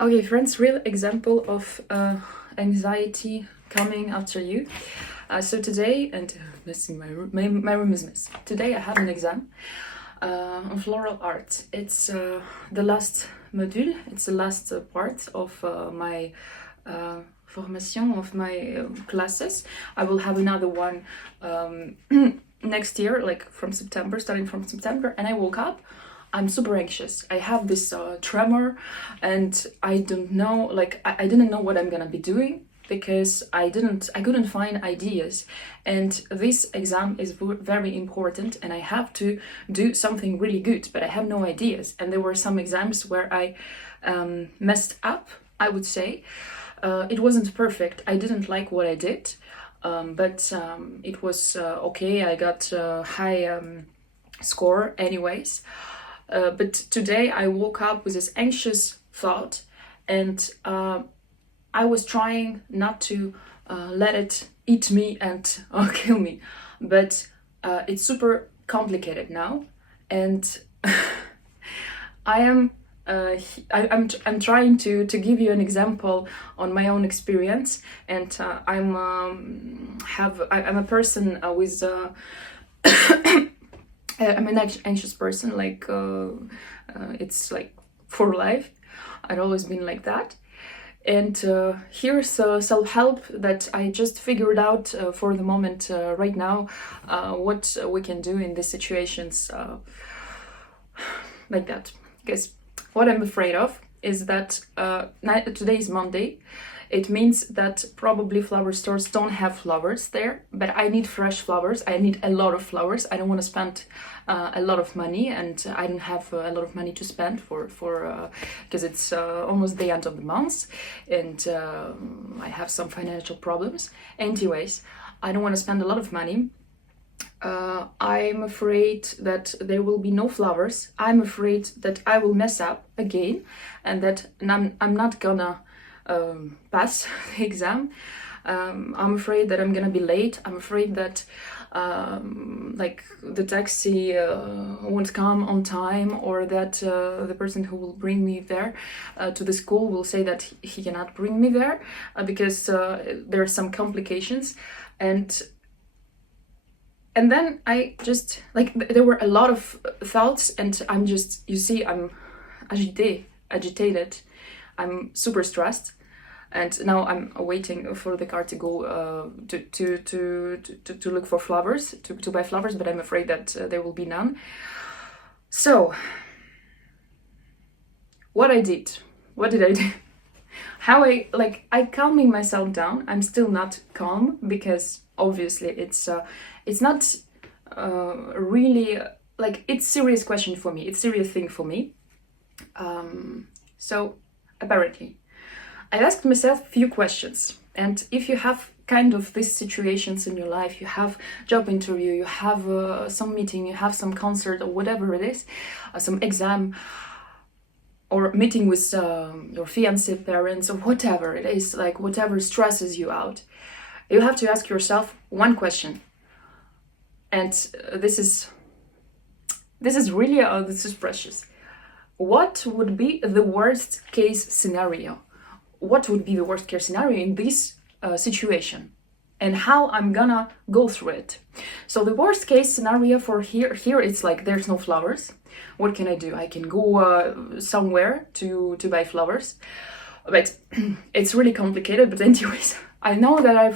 Okay, friends, real example of anxiety coming after you. So today, and let's see, my room is messy. Today I have an exam on floral art. It's the last module, it's the last part of my formation, of my classes. I will have another one next year, like from September, starting from September, and I woke up. I'm super anxious. I have this tremor, and I don't know, like I didn't know what I'm gonna be doing because I couldn't find ideas. And this exam is very important, and I have to do something really good, but I have no ideas. And there were some exams where I messed up, I would say. It wasn't perfect. I didn't like what I did, but it was okay. I got a high score anyways. But today I woke up with this anxious thought, and I was trying not to let it eat me and kill me. But it's super complicated now, and I'm trying to give you an example on my own experience, and I'm a person with. I'm an anxious person, like it's like for life. I've always been like that. And here's self-help that I just figured out for the moment right now, what we can do in these situations like that. Because what I'm afraid of is that today is Monday. It means that probably flower stores don't have flowers there, but I need fresh flowers. I need a lot of flowers. I don't want to spend a lot of money, and I don't have a lot of money to spend for because it's almost the end of the month, and I have some financial problems. Anyways, I don't want to spend a lot of money. I'm afraid that there will be no flowers. I'm afraid that I will mess up again, and that I'm not gonna pass the exam. I'm afraid that I'm gonna be late. I'm afraid that like the taxi won't come on time, or that the person who will bring me there to the school will say that he cannot bring me there because there are some complications. And then I just, like, there were a lot of thoughts, and I'm just, you see, I'm agitated. I'm super stressed, and now I'm waiting for the car to go to look for flowers, to buy flowers, but I'm afraid that there will be none. So, what did I do? How I calming myself down. I'm still not calm because obviously it's not really, like, it's serious question for me. It's serious thing for me. So apparently I asked myself a few questions, and if you have kind of these situations in your life, you have job interview, you have some meeting, you have some concert or whatever it is, some exam, or meeting with your fiancé parents, or whatever it is, like whatever stresses you out, you have to ask yourself one question. And this is really this is precious. What would be the worst case scenario? What would be the worst case scenario in this situation, and how I'm gonna go through it? So the worst case scenario for here it's like there's no flowers. What can I do? I can go somewhere to buy flowers, but it's really complicated. But anyways, I know that I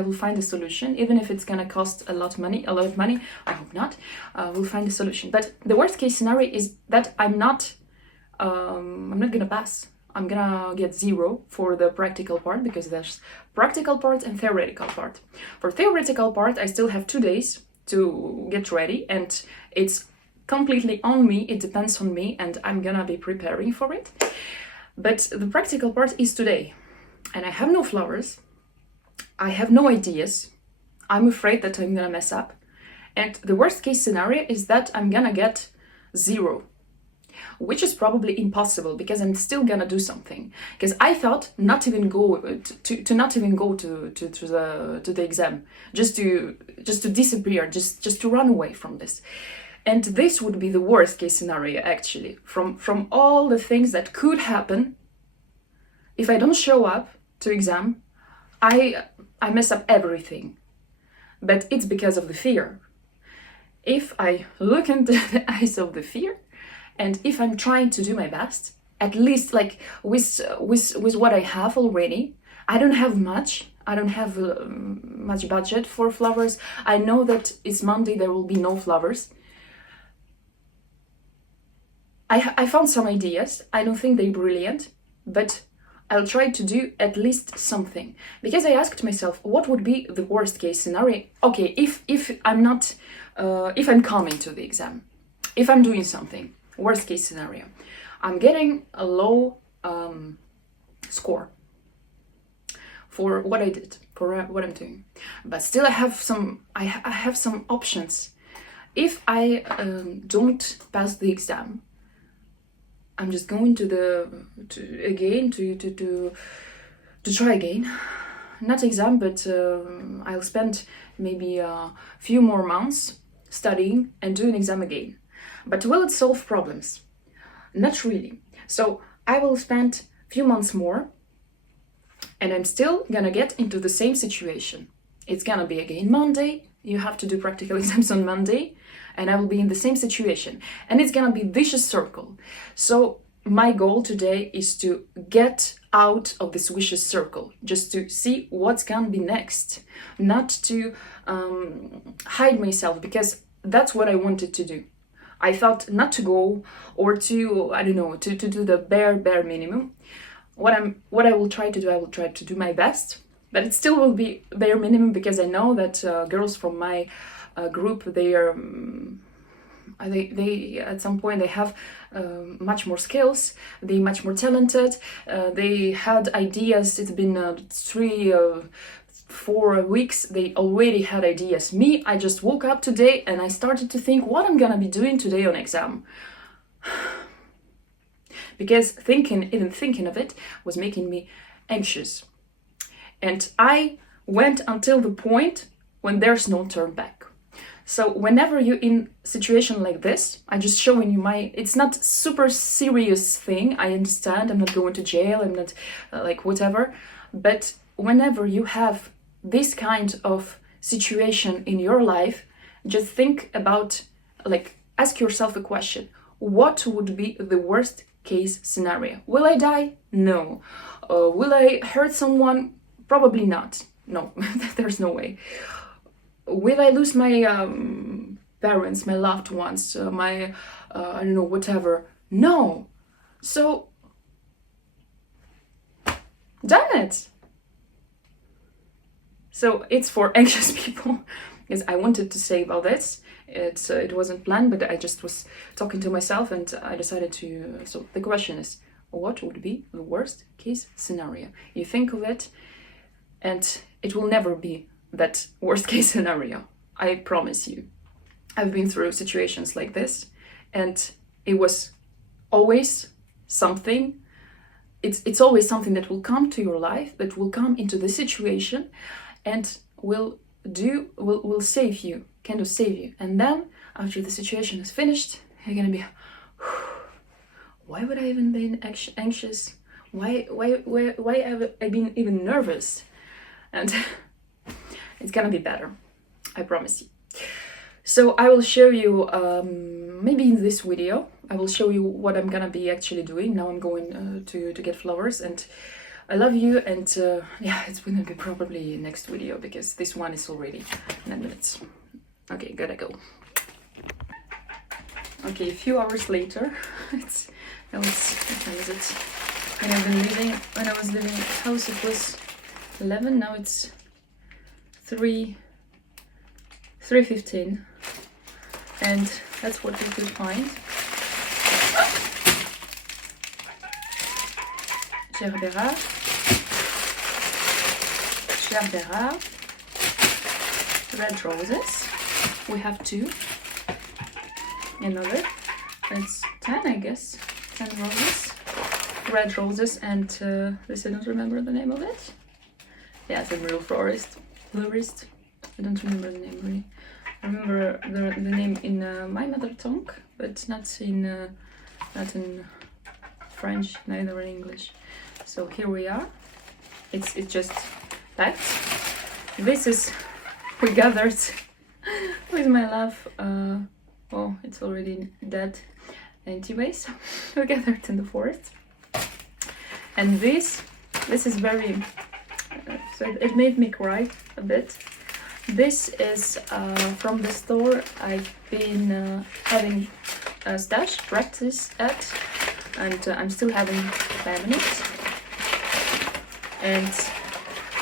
will find a solution, even if it's gonna cost a lot of money. I hope not. We'll find a solution. But the worst case scenario is that I'm not gonna pass. I'm gonna get 0 for the practical part, because there's practical part and theoretical part. For theoretical part, I still have 2 days to get ready, and it's completely on me. It depends on me, and I'm gonna be preparing for it. But the practical part is today, and I have no flowers. I have no ideas. I'm afraid that I'm gonna mess up. And the worst case scenario is that I'm gonna get 0. Which is probably impossible, because I'm still gonna do something. Because I thought not even go to not even go to the exam, just to disappear, just to run away from this. And this would be the worst case scenario, actually. From all the things that could happen, if I don't show up to exam, I mess up everything. But it's because of the fear. If I look into the eyes of the fear, and if I'm trying to do my best, at least like with what I have already, I don't have much. I don't have much budget for flowers. I know that it's Monday, there will be no flowers. I found some ideas. I don't think they're brilliant, but I'll try to do at least something. Because I asked myself, what would be the worst case scenario? Okay, if I'm not, if I'm coming to the exam, if I'm doing something, worst case scenario, I'm getting a low score for what I did, for what I'm doing. But still I have some options. If I don't pass the exam, I'm just going to try again. Not exam, but I'll spend maybe a few more months studying and do an exam again. But will it solve problems? Not really. So I will spend a few months more, and I'm still gonna get into the same situation. It's gonna be again Monday. You have to do practical exams on Monday, and I will be in the same situation. And it's gonna be a vicious circle. So my goal today is to get out of this vicious circle, just to see what's gonna be next, not to hide myself, because that's what I wanted to do. I thought not to go, or to, I don't know, to do the bare minimum. What I will try to do, I will try to do my best, but it still will be bare minimum, because I know that girls from my group, they are they at some point they have much more skills, they much more talented, they had ideas. It's been 4 weeks, they already had ideas. Me, I just woke up today and I started to think what I'm gonna be doing today on exam. Because even thinking of it was making me anxious. And I went until the point when there's no turn back. So whenever you're in a situation like this, I'm just showing you it's not super serious thing, I understand, I'm not going to jail, I'm not like whatever, but whenever you have this kind of situation in your life, just think about, like, ask yourself a question. What would be the worst case scenario? Will I die? No. Will I hurt someone? Probably not. No, there's no way. Will I lose my parents, my loved ones, my, I don't know, whatever? No. So, damn it. So it's for anxious people, because I wanted to say about this. It wasn't planned, but I just was talking to myself and I decided to. So the question is, what would be the worst case scenario? You think of it, and it will never be that worst case scenario. I promise you. I've been through situations like this, and it was always something. It's always something that will come to your life, that will come into the situation, and will save you, kind of save you. And then after the situation is finished, you're gonna be, why would I even been anxious? Why have I been even nervous? And it's gonna be better, I promise you. So I will show you, maybe in this video, I will show you what I'm gonna be actually doing. Now I'm going to get flowers, and I love you, and yeah, it's gonna be probably next video, because this one is already 9 minutes. Okay, gotta go. Okay, a few hours later, what time is it? When I was living in the house, it was 11, now it's 3:15, and that's what we could find. Gerbera, red roses. We have 2. Another. That's 10, I guess. 10 roses. Red roses, and this I don't remember the name of it. Yeah, it's a real florist. I don't remember the name really. I remember the name in my mother tongue, but not in French, neither in English. So here we are. It's just packed. This is we gathered with my love. Well, it's already dead. Anyways, we gathered in the forest, and this is very. So it made me cry a bit. This is from the store I've been having a stash practice at, and I'm still having laminates. And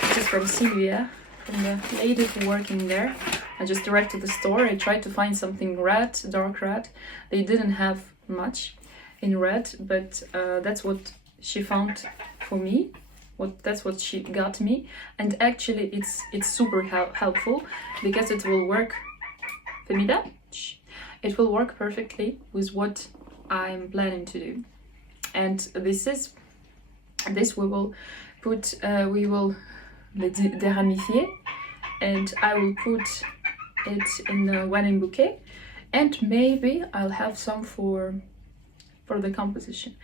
this is from Sylvia, from the lady working there. I just directed the store. I tried to find something red, dark red. They didn't have much in red, but that's what she found for me. That's what she got me, and actually it's super helpful because it will work. Femida, it will work perfectly with what I'm planning to do. And this we will put we will déramifier, and I will put it in the wedding bouquet, and maybe I'll have some for the composition.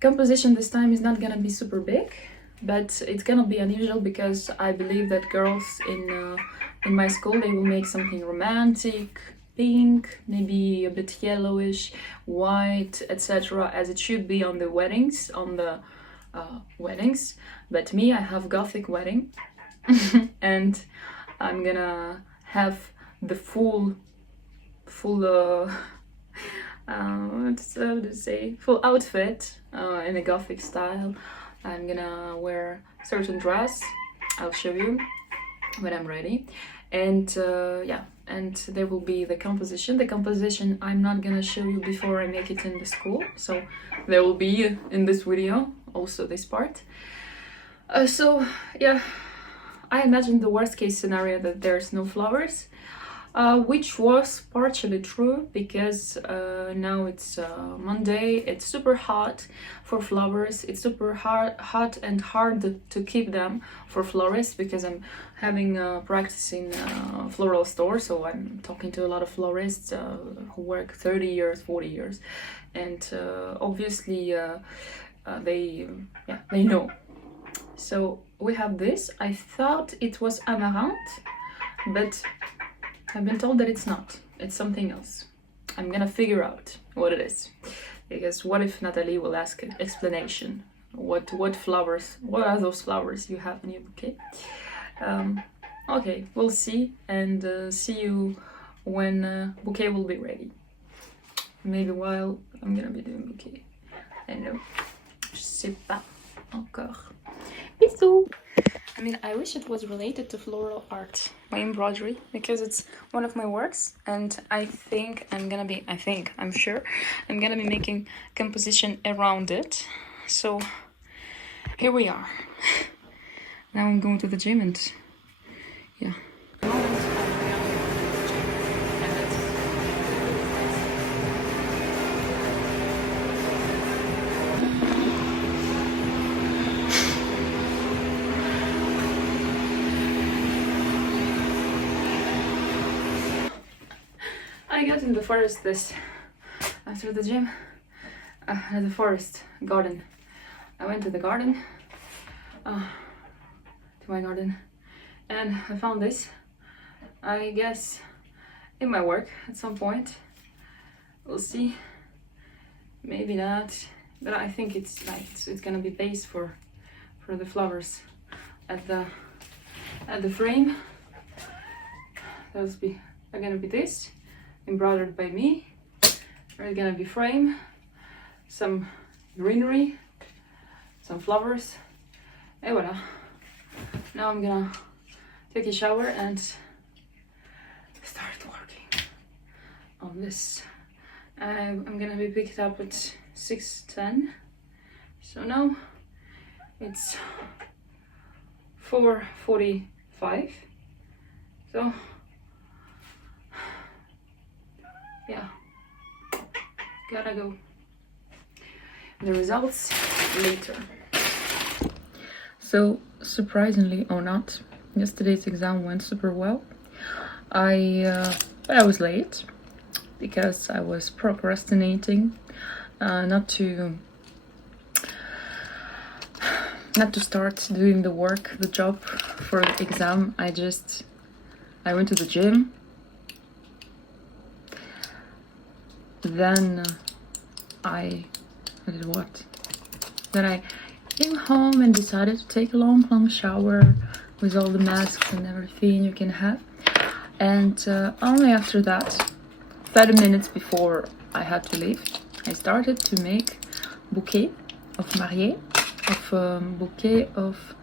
Composition this time is not gonna be super big, but it's gonna be unusual because I believe that girls in my school, they will make something romantic, pink, maybe a bit yellowish, white, etc., as it should be on the weddings, But me, I have Gothic wedding, and I'm gonna have the full full outfit in a Gothic style. I'm gonna wear certain dress. I'll show you when I'm ready. And yeah, and there will be the composition. The composition I'm not gonna show you before I make it in the school, so there will be in this video also this part. So yeah, I imagined the worst case scenario that there's no flowers, which was partially true because now it's Monday. It's super hot for flowers. It's super hot and hard to keep them for florists because I'm having practice in a floral store, so I'm talking to a lot of florists who work 30 years, 40 years, and obviously they know. So we have this. I thought it was amaranth, but I've been told that it's not. It's something else. I'm gonna figure out what it is. Because what if Natalie will ask an explanation? What flowers, what are those flowers you have in your bouquet? Okay, we'll see, and see you when bouquet will be ready. Maybe while I'm gonna be doing bouquet. I know. Je sais pas encore. Bisous! I mean, I wish it was related to floral art, my embroidery, because it's one of my works, and I'm sure I'm gonna be making composition around it. So here we are. Now I'm going to the gym, and yeah. I got in the forest after the gym, at the forest garden. I went to the garden, to my garden, and I found this. I guess it might work at some point. We'll see. Maybe not, but I think it's gonna be base for the flowers at the frame. Those are gonna be this. Embroidered by me. There's gonna be frame, some greenery, some flowers, and voila. Now I'm gonna take a shower and start working on this. I'm gonna be picked up at 6:10, so now it's 4:45, so yeah, gotta go. The results later. So, surprisingly or not, yesterday's exam went super well. I was late because I was procrastinating not to not to start doing the work, the job for the exam. I went to the gym. Then I did what? Then I came home and decided to take a long shower with all the masks and everything you can have. And only after that, 30 minutes before I had to leave, I started to make bouquet of mariée, bouquet of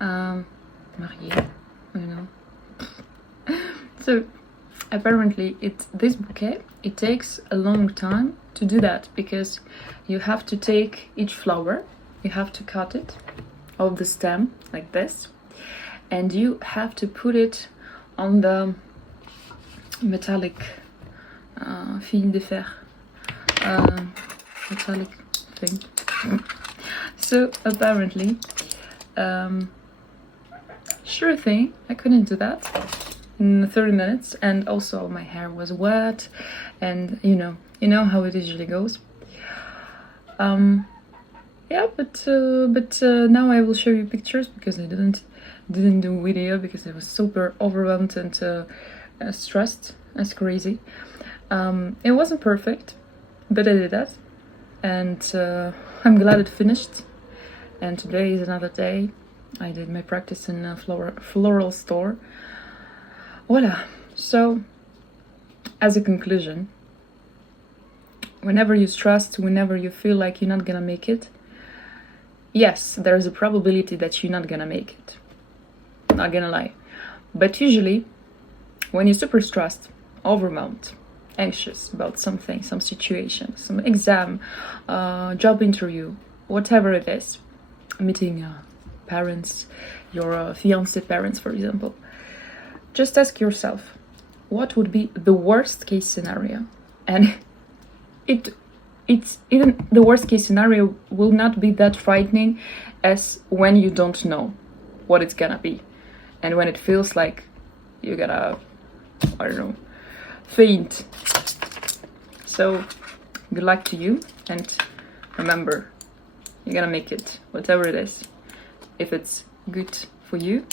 mariée, you know. So apparently this bouquet, it takes a long time to do that, because you have to take each flower, you have to cut it off the stem like this, and you have to put it on the metallic fil de fer, metallic thing. So apparently, sure thing, I couldn't do that in 30 minutes, and also my hair was wet, and you know how it usually goes. Yeah, but now I will show you pictures, because I didn't do video because I was super overwhelmed and stressed as crazy. It wasn't perfect, but I did that, and I'm glad it finished. And today is another day. I did my practice in a floral store. Voila. So, as a conclusion, whenever you're stressed, whenever you feel like you're not gonna make it, yes, there's a probability that you're not gonna make it. Not gonna lie. But usually, when you're super stressed, overwhelmed, anxious about something, some situation, some exam, job interview, whatever it is, meeting parents, your fiancé parents, for example, just ask yourself, what would be the worst case scenario? And it's even the worst case scenario will not be that frightening as when you don't know what it's gonna be, and when it feels like you're gonna, I don't know, faint. So good luck to you, and remember, you're gonna make it, whatever it is, if it's good for you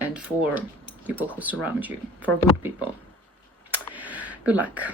and for people who surround you, for good people. Good luck.